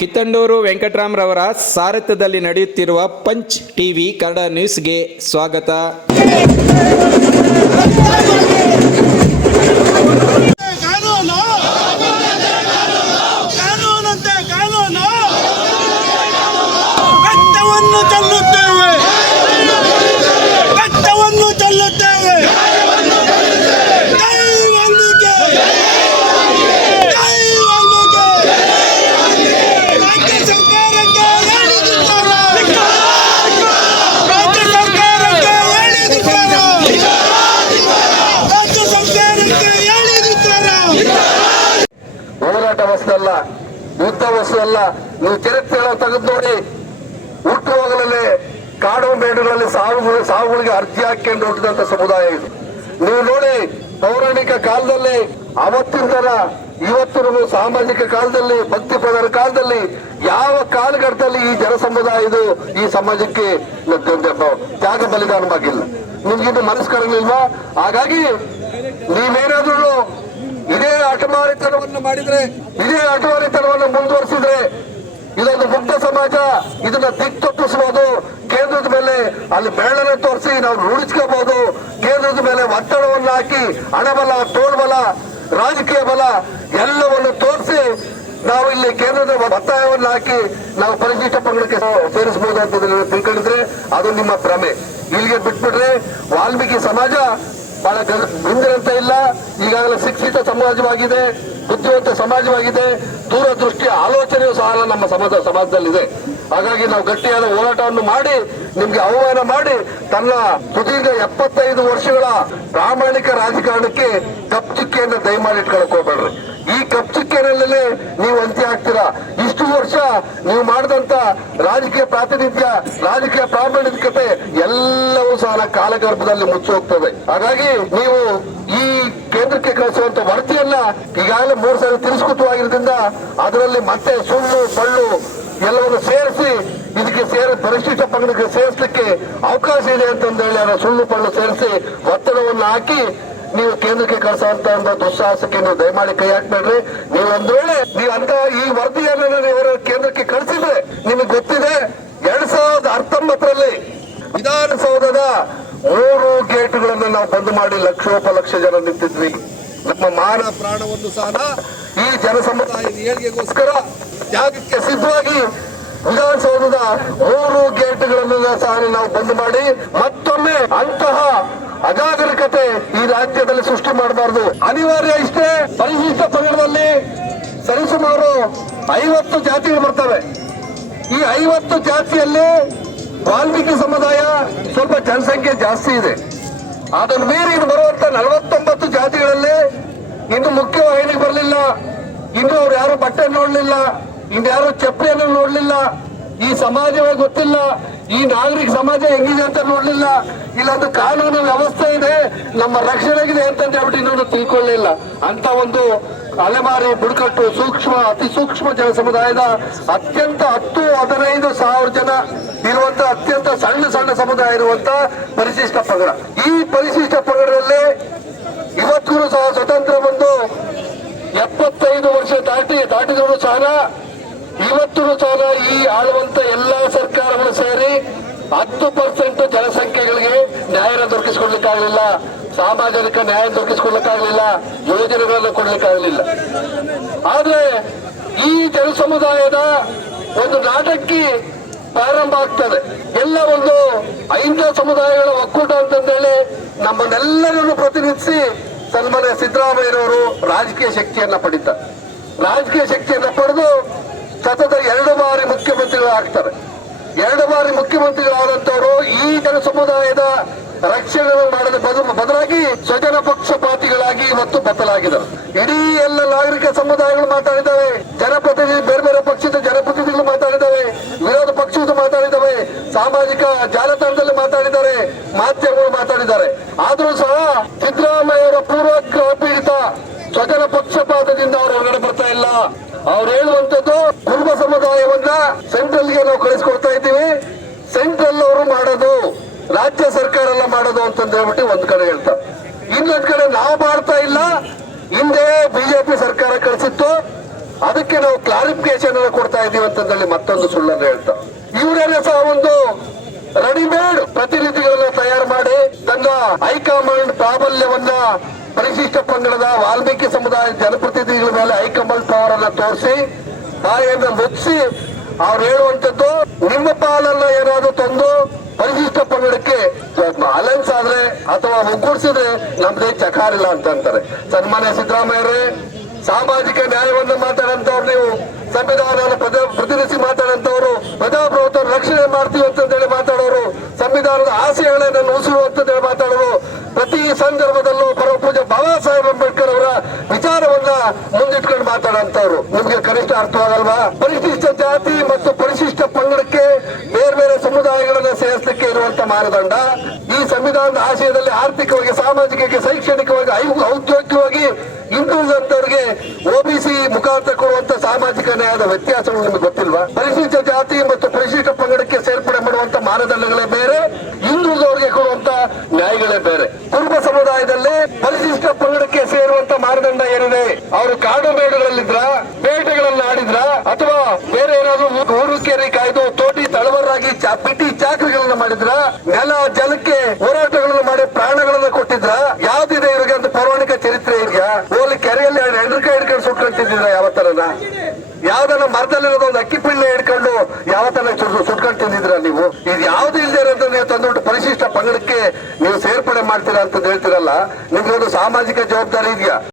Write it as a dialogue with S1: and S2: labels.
S1: ಕಿತ್ತಂಡೂರು ವೆಂಕಟರಾಮ್ರವರ ಸಾರಥ್ಯದಲ್ಲಿ ನಡೆಯುತ್ತಿರುವ punch TV Kannada ನ್ಯೂಸ್ಗೆ ಸ್ವಾಗತ.
S2: ಕಾನೂನು.
S3: ಅಲ್ಲ. ನೀವು ಚರಿತ್ರೆ ತೆಗೆದು ನೋಡಿ. ಹುಟ್ಟುವಾಗಲೇ ಕಾಡು ಮೇಡುಗಳಲ್ಲಿ ಸಾವು ಸಾವುಗಳಿಗೆ ಅರ್ಜಿ ಹಾಕೊಂಡು ಹುಟ್ಟಿದಂತ ಸಮುದಾಯ ಇದು. ನೀವು ನೋಡಿ, ಪೌರಾಣಿಕ ಕಾಲದಲ್ಲಿ ಅವತ್ತಿನ ತರ ಇವತ್ತಿನ ಸಾಮಾಜಿಕ ಕಾಲದಲ್ಲಿ, ಭಕ್ತಿ ಪ್ರಧಾನ ಕಾಲದಲ್ಲಿ, ಯಾವ ಕಾಲಘಟ್ಟದಲ್ಲಿ ಈ ಜನ ಸಮುದಾಯ ಇದು ಈ ಸಮಾಜಕ್ಕೆ ತ್ಯಾಗ ಬಲಿದಾನವಾಗಿಲ್ಲ. ನಿಮ್ಗಿದು ಮನಸ್ಸು ಹಾಗಾಗಿ ನೀವೇನಾದ್ರೂ ಇದೇ ಅಟಮಾರಿತನವನ್ನು ಮಾಡಿದ್ರೆ, ಇದೇ ಅಟಮಾರಿತನವನ್ನು ಮುಂದುವರಿಸಿದ್ರೆ, ಇದೊಂದು ಮುಕ್ತ ಸಮಾಜ, ಇದನ್ನ ದಿಕ್ತಪ್ಪಿಸಬಹುದು ಕೇಂದ್ರದ ಮೇಲೆ ಅಲ್ಲಿ ಬೆರಳನ್ನು ತೋರಿಸಿ ನಾವು ರೂಢಿಸ್ಕೋಬಹುದು. ಕೇಂದ್ರದ ಮೇಲೆ ಒತ್ತಡವನ್ನು ಹಾಕಿ, ಹಣಬಲ, ತೋಳ್ಬಲ, ರಾಜಕೀಯ ಬಲ ಎಲ್ಲವನ್ನು ತೋರಿಸಿ ನಾವು ಇಲ್ಲಿ ಕೇಂದ್ರದ ಒತ್ತಾಯವನ್ನು ಹಾಕಿ ನಾವು ಪರಿಶಿಷ್ಟ ಪಂಗಡಕ್ಕೆ ಸೇರಿಸಬಹುದು ಅಂತ ತಿಳ್ಕೊಂಡಿದ್ರೆ ಅದು ನಿಮ್ಮ ಭ್ರಮೆ. ಇಲ್ಲಿಗೆ ಬಿಟ್ಬಿಟ್ರೆ ವಾಲ್ಮೀಕಿ ಸಮಾಜ ಬಹಳ ಹಿಂದಿರಂತ ಇಲ್ಲ, ಈಗಾಗಲೇ ಶಿಕ್ಷಿತ ಸಮಾಜವಾಗಿದೆ, ಬುದ್ಧಿವಂತ ಸಮಾಜವಾಗಿದೆ. ದೂರದೃಷ್ಟಿ ಆಲೋಚನೆಯೂ ಸಹ ನಮ್ಮ ಸಮಾಜ, ಸಮಾಜದಲ್ಲಿದೆ. ಹಾಗಾಗಿ ನಾವು ಗಟ್ಟಿಯಾದ ಹೋರಾಟವನ್ನು ಮಾಡಿ, ನಿಮ್ಗೆ ಆಹ್ವಾನ ಮಾಡಿ, ತನ್ನ ಸುದೀರ್ಘ ಎಪ್ಪತ್ತೈದು ವರ್ಷಗಳ ಪ್ರಾಮಾಣಿಕ ರಾಜಕಾರಣಕ್ಕೆ ಕಪ್ಚುಕ್ಕೆಯನ್ನು ದಯಮಾಡಿ ಇಟ್ಕೊಳಕ್ ಹೋಗ್ಬೇಡ್ರಿ. ಈ ಕಪ್ಚುಕ್ಕೆನಲ್ಲೇ ನೀವು ಅಂತ್ಯ ಆಗ್ತೀರಾ? ಇಷ್ಟು ವರ್ಷ ನೀವು ಮಾಡಿದಂತ ರಾಜಕೀಯ ಪ್ರಾತಿನಿಧ್ಯ, ರಾಜಕೀಯ ಪ್ರಾಮಾಣಿಕತೆ ಎಲ್ಲವೂ ಸಹ ಕಾಲಗರ್ಭದಲ್ಲಿ ಮುಚ್ಚಿ ಹೋಗ್ತದೆ. ಹಾಗಾಗಿ ನೀವು ಈ ಕೇಂದ್ರಕ್ಕೆ ಕಳಿಸುವಂತ ವರದಿಯನ್ನ ಈಗಾಗಲೇ ಮೂರು ಸಾರಿ ತಿರಸ್ಕೃತವಾಗಿರೋದ್ರಿಂದ ಅದರಲ್ಲಿ ಮತ್ತೆ ಸುಳ್ಳು, ಪಳ್ಳು ಎಲ್ಲವನ್ನು ಸೇರಿಸಿ ಇದಕ್ಕೆ ಸೇರ ಪರಿಶಿಷ್ಟ ಪಂಗಡಕ್ಕೆ ಸೇರಿಸಲಿಕ್ಕೆ ಅವಕಾಶ ಇದೆ ಅಂತಂದೇಳಿ ಅದರ ಸುಳ್ಳು, ಪಳ್ಳು ಸೇರಿಸಿ ಒತ್ತಡವನ್ನು ಹಾಕಿ ನೀವು ಕೇಂದ್ರಕ್ಕೆ ಕಳಿಸುವಂತ ಒಂದು ದುಸ್ಸಾಹಸಕ್ಕೆ ನೀವು ದಯಮಾಡಿ ಕೈ ಹಾಕ್ಬೇಡ್ರಿ. ನೀವು ಒಂದ್ ವೇಳೆ ನೀವು ಅಂತ ಈ ವರದಿಯನ್ನು ನೀವು ಕೇಂದ್ರಕ್ಕೆ ಕಳಿಸಿದ್ರೆ ನಿಮಗೆ ಗೊತ್ತಿದೆ, ಎರಡ್ ಸಾವಿರದ ಹತ್ತೊಂಬತ್ತರಲ್ಲಿ ವಿಧಾನಸೌಧದ ಮೂರು ಗೇಟ್ಗಳನ್ನು ನಾವು ಬಂದ್ ಮಾಡಿ ಲಕ್ಷೋಪಲಕ್ಷ ಜನ ನಿಂತಿದ್ವಿ. ನಮ್ಮ ಮಾನ ಪ್ರಾಣವನ್ನು ಸಹ ಈ ಜನಸಮುದಾಯದ ಏಳಿಗೆಗೋಸ್ಕರ ತ್ಯಾಗಕ್ಕೆ ಸಿದ್ಧವಾಗಿ ವಿಧಾನಸೌಧದ ಮೂರು ಗೇಟ್ಗಳನ್ನು ಸಹ ನಾವು ಬಂದ್ ಮಾಡಿ ಮತ್ತೊಮ್ಮೆ ಅಂತಹ ಅಜಾಗರೂಕತೆ ಈ ರಾಜ್ಯದಲ್ಲಿ ಸೃಷ್ಟಿ ಮಾಡಬಾರದು. ಅನಿವಾರ್ಯ ಇಷ್ಟೇ, ಪರಿಶಿಷ್ಟ ಪಂಗಡದಲ್ಲಿ ಸರಿಸುಮಾರು ಐವತ್ತು ಜಾತಿಗಳು ಬರ್ತವೆ. ಈ ಐವತ್ತು ಜಾತಿಯಲ್ಲಿ ವಾಲ್ಮೀಕಿ ಸಮುದಾಯ ಸ್ವಲ್ಪ ಜನಸಂಖ್ಯೆ ಜಾಸ್ತಿ ಇದೆ. ಅದನ್ನು ಮೀರಿ ಬರುವಂತ ನಲವತ್ತೊಂಬತ್ತು ಜಾತಿಗಳಲ್ಲಿ ಇನ್ನು ಮುಖ್ಯವಾಹಿನಿಗೆ ಬರಲಿಲ್ಲ. ಇನ್ನು ಅವ್ರು ಯಾರು ಬಟ್ಟೆ ನೋಡಲಿಲ್ಲ ಯಾರು ಚಪ್ಪಲಿಯನ್ನು ನೋಡಲಿಲ್ಲ. ಈ ಸಮಾಜವೇ ಗೊತ್ತಿಲ್ಲ. ಈ ನಾಗರಿಕ ಸಮಾಜ ಹೆಂಗಿದೆ ಅಂತ ನೋಡ್ಲಿಲ್ಲ. ಇಲ್ಲಾಂದ್ರೆ ಕಾನೂನು ವ್ಯವಸ್ಥೆ ಇದೆ. ನಮ್ಮ ರಕ್ಷಣೆಗಿದೆ ಅಂತ ಹೇಳ್ಬಿಟ್ಟು ಇನ್ನೊಂದು ತಿಳ್ಕೊಳ್ಳಿಲ್ಲ. ಅಂತ ಒಂದು ಅಲೆಮಾರಿ ಬುಡಕಟ್ಟು ಸೂಕ್ಷ್ಮ, ಅತಿ ಸೂಕ್ಷ್ಮ ಜನ ಸಮುದಾಯದ ಅತ್ಯಂತ ಹತ್ತು, ಹದಿನೈದು ಸಾವಿರ ಜನ ಇರುವಂತ ಅತ್ಯಂತ ಸಣ್ಣ ಸಣ್ಣ ಸಮುದಾಯ ಇರುವಂತ ಪರಿಶಿಷ್ಟ ಪಂಗಡ. ಈ ಪರಿಶಿಷ್ಟ ಪಂಗಡದಲ್ಲಿ ಇವತ್ತಿಗೂ ಸಹ ಸ್ವತಂತ್ರ ಬಂದು ಎಪ್ಪತ್ತೈದು ವರ್ಷ ದಾಟಿ ದಾಟಿದವರು ಸಹ ಇವತ್ತು ಸಹ ಈ ಆಳುವಂತ ಎಲ್ಲಾ ಸರ್ಕಾರಗಳು ಸೇರಿ ಹತ್ತು ಪರ್ಸೆಂಟ್ ಜನಸಂಖ್ಯೆಗಳಿಗೆ ನ್ಯಾಯ ದೊರಕಿಸಿಕೊಡ್ಲಿಕ್ಕಾಗಲಿಲ್ಲ, ಸಾಮಾಜಿಕ ನ್ಯಾಯ ದೊರಕಿಸಿಕೊಡ್ಲಿಕ್ಕಾಗಲಿಲ್ಲ, ಯೋಜನೆಗಳನ್ನು ಕೊಡ್ಲಿಕ್ಕಾಗಲಿಲ್ಲ. ಆದ್ರೆ ಈ ಜನ ಸಮುದಾಯದ ಒಂದು ನಾಟಕಿ ಪ್ರಾರಂಭ ಆಗ್ತದೆ. ಎಲ್ಲ ಒಂದು ಐಂದ ಸಮುದಾಯಗಳ ಒಕ್ಕೂಟ ಅಂತಂದೇಳಿ ನಮ್ಮನ್ನೆಲ್ಲರನ್ನು ಪ್ರತಿನಿಧಿಸಿ ಸನ್ಮಾನ್ಯ ಸಿದ್ದರಾಮಯ್ಯನವರು ರಾಜಕೀಯ ಶಕ್ತಿಯನ್ನ ಪಡಿತಾರೆ. ರಾಜಕೀಯ ಶಕ್ತಿಯನ್ನ ಪಡೆದು ಸತತ ಎರಡು ಬಾರಿ ಮುಖ್ಯಮಂತ್ರಿಗಳು ಆಗ್ತಾರೆ. ಎರಡು ಬಾರಿ ಮುಖ್ಯಮಂತ್ರಿಗಳಾದಂತವರು ಈ ಜನ ಸಮುದಾಯದ ರಕ್ಷಣೆ ಮಾಡದ ಬದಲು ಬದಲಾಗಿ ಸ್ವಜನ ಪಕ್ಷಪಾತಿಗಳಾಗಿ ಮತ್ತು ಬದಲಾಗಿದ್ದಾರೆ. ಇಡೀ ಎಲ್ಲ ನಾಗರಿಕ ಸಮುದಾಯಗಳು ಮಾತಾಡಿದ್ದಾವೆ. ಜನಪ್ರತಿನಿಧಿ ಬೇರೆ ಬೇರೆ ಪಕ್ಷದ ಜನಪ್ರತಿನಿಧಿಗಳು ಮಾತಾಡಿದ್ದಾವೆ. ವಿರೋಧ ಪಕ್ಷದ ಮಾತಾಡಿದ್ದಾವೆ. ಸಾಮಾಜಿಕ ಜಾಲತಾಣದಲ್ಲಿ ಮಾಡೋದು, ರಾಜ್ಯ ಸರ್ಕಾರ ಎಲ್ಲ ಮಾಡೋದು ಅಂತಂದ್ ಹೇಳ್ಬಿಟ್ಟು ಒಂದ್ ಕಡೆ ಹೇಳ್ತಾರೆ. ಇನ್ನೊಂದ್ ಕಡೆ ನಾವು ಮಾಡ್ತಾ ಇಲ್ಲ, ಹಿಂದೆ ಬಿಜೆಪಿ ಸರ್ಕಾರ ಕಳಿಸಿತ್ತು, ಅದಕ್ಕೆ ನಾವು ಕ್ಲಾರಿಫಿಕೇಶನ್ ಎಲ್ಲ ಕೊಡ್ತಾ ಇದೀವಿ ಅಂತಂದೇಳಿ ಮತ್ತೊಂದು ಸುಳ್ಳನ್ನು ಹೇಳ್ತಾ ಇವರೇ ಸಹ ಒಂದು ರೆಡಿಮೇಡ್ ಪ್ರತಿನಿಧಿಗಳನ್ನ ತಯಾರು ಮಾಡಿ ತನ್ನ ಹೈಕಮಾಂಡ್ ಪ್ರಾಬಲ್ಯವನ್ನ ಪರಿಶಿಷ್ಟ ಪಂಗಡದ ವಾಲ್ಮೀಕಿ ಸಮುದಾಯ ಜನಪ್ರತಿನಿಧಿಗಳ ಮೇಲೆ ಹೈಕಮಾಂಡ್ ಪವರ್ ಅನ್ನ ತೋರಿಸಿ ಬಾಯನ್ನ ಮುಚ್ಚಿಸಿ ಅವ್ರು ಹೇಳುವಂತದ್ದು ನಿಮ್ಮ ಪಾಲನ್ನ ಏನಾದ್ರು ತಂದು ಪರಿಶಿಷ್ಟ ಪಂಗಡಕ್ಕೆ ಅಲೈನ್ಸ್ ಆದ್ರೆ ಅಥವಾ ಒಗ್ಗೂಡಿಸಿದ್ರೆ ಚಕಾರ ಇಲ್ಲ ಅಂತ ಅಂತಾರೆ. ಸನ್ಮಾನ್ಯ ಸಿದ್ದರಾಮಯ್ಯರೇ, ಸಾಮಾಜಿಕ ನ್ಯಾಯವನ್ನು ಮಾತಾಡಂತವ್ರು ನೀವು, ಸಂವಿಧಾನವನ್ನು ಪ್ರತಿನಿಧಿಸಿ ಮಾತಾಡಂತವ್ರು ಪ್ರಜಾಪ್ರಭುತ್ವ ರಕ್ಷಣೆ ಮಾಡ್ತೀವಿ ಹೇಳಿ ಮಾತಾಡೋರು, ಸಂವಿಧಾನದ ಆಶಯಗಳನ್ನು ಅಂತ ಹೇಳಿ ಮಾತಾಡೋರು, ಪ್ರತಿ ಸಂದರ್ಭದಲ್ಲೂ ಪರ ಪೂಜೆ ಬಾಬಾ ಸಾಹೇಬ್ ಅಂಬೇಡ್ಕರ್ ಅವರ ವಿಚಾರವನ್ನ ಮುಂದಿಟ್ಕೊಂಡು ಮಾತಾಡಂತವ್ರು ನಿಮ್ಗೆ ಕನಿಷ್ಠ ಅರ್ಥವಾಗಲ್ವಾ? ಪರಿಶಿಷ್ಟ ಜಾತಿ ಮತ್ತು ಪರಿಶಿಷ್ಟ ಪಂಗಡಕ್ಕೆ ಸಮುದಾಯಗಳನ್ನ ಸೇರಿಸಲಿಕ್ಕೆ ಇರುವಂತ ಮಾನದಂಡ ಈ ಸಂವಿಧಾನದ ಆಶಯದಲ್ಲಿ ಆರ್ಥಿಕವಾಗಿ ಸಾಮಾಜಿಕವಾಗಿ ಶೈಕ್ಷಣಿಕವಾಗಿ ಔದ್ಯೋಗಿಕವಾಗಿ ಹಿಂದುಳಿದಂತವರಿಗೆ ಒಬಿಸಿ ಮುಖಾಂತರ ಕೊಡುವಂತ ಸಾಮಾಜಿಕ ನ್ಯಾಯದ ವ್ಯತ್ಯಾಸಗಳು ನಿಮಗೆ ಗೊತ್ತಿಲ್ವಾ ಪರಿಶಿಷ್ಟ ಜಾತಿ ಮತ್ತು ಪರಿಶಿಷ್ಟ ಪಂಗಡಕ್ಕೆ ಸೇರ್ಪಡೆ ಮಾಡುವಂತ ಮಾನದಂಡಗಳೇ ಬೇರೆ ಹಿಂದುಳಿದವರಿಗೆ ಕೊಡುವಂತ ನ್ಯಾಯಗಳೇ ಬೇರೆ ಕುರುಬ ಸಮುದಾಯದಲ್ಲಿ ಪರಿಶಿಷ್ಟ ಪಂಗಡಕ್ಕೆ ಸೇರುವಂತ ಮಾನದಂಡ ಏನಿದೆ ಅವರು ಕಾಡು ಬೇಡಗಳಲ್ಲಿದ್ರ ಬೇಟೆಗಳಲ್ಲಿ ಆಡಿದ್ರ ಅಥವಾ ಬೇರೆ ಏನಾದ್ರು ಊರು ಕೇರಿ ಕಾಯ್ದು ಪಿಟಿ ಚಾಕರಿಗಳನ್ನ ಮಾಡಿದ್ರ, ನೆಲ, ಜಲಕ್ಕೆ ಹೋರಾಟಗಳನ್ನು ಮಾಡಿ ಪ್ರಾಣಗಳನ್ನ ಕೊಟ್ಟಿದ್ರ, ಯಾವ್ದಿದೆ ಇವ್ರಿಗೆ ಅಂತ ಪೌರಾಣಿಕ ಚರಿತ್ರೆ ಇದೆಯಾ? ಓಲಿ ಕೆರೆಯಲ್ಲಿ ಎಂಡ್ರ ಕೈ ಹಿಡ್ಕೊಂಡು ಸುಟ್ಕೊಂತಿದ್ರ ಯಾವತ್ತರನ? ಯಾವ್ದನ್ನ ಮರದಲ್ಲಿರೋದು ಒಂದು ಅಕ್ಕಿ ಪಿಳ್ಳೆ ಹಿಡ್ಕೊಂಡು ಯಾವತ್ತನ್ನ ಸುಟ್- ಸುಟ್ಕೊಂಡು ತಿಂದಿದ್ರ ನೀವು? ಇದು ಯಾವ್ದು ಇಲ್ದೇ ಇರೋದು ನೀವು ತಂದ್ಬಿಟ್ಟು ಪರಿಶಿಷ್ಟ ಪಂಗಡಕ್ಕೆ ನೀವು ಸೇರ್ಪಡೆ ಮಾಡ್ತೀರಾ ಅಂತ ಹೇಳ್ತಿರಲ್ಲ. ನಿಮ್ಗೆ ಒಂದು ಸಾಮಾಜಿಕ ಜವಾಬ್ದಾರಿ ಇದೆಯಾ?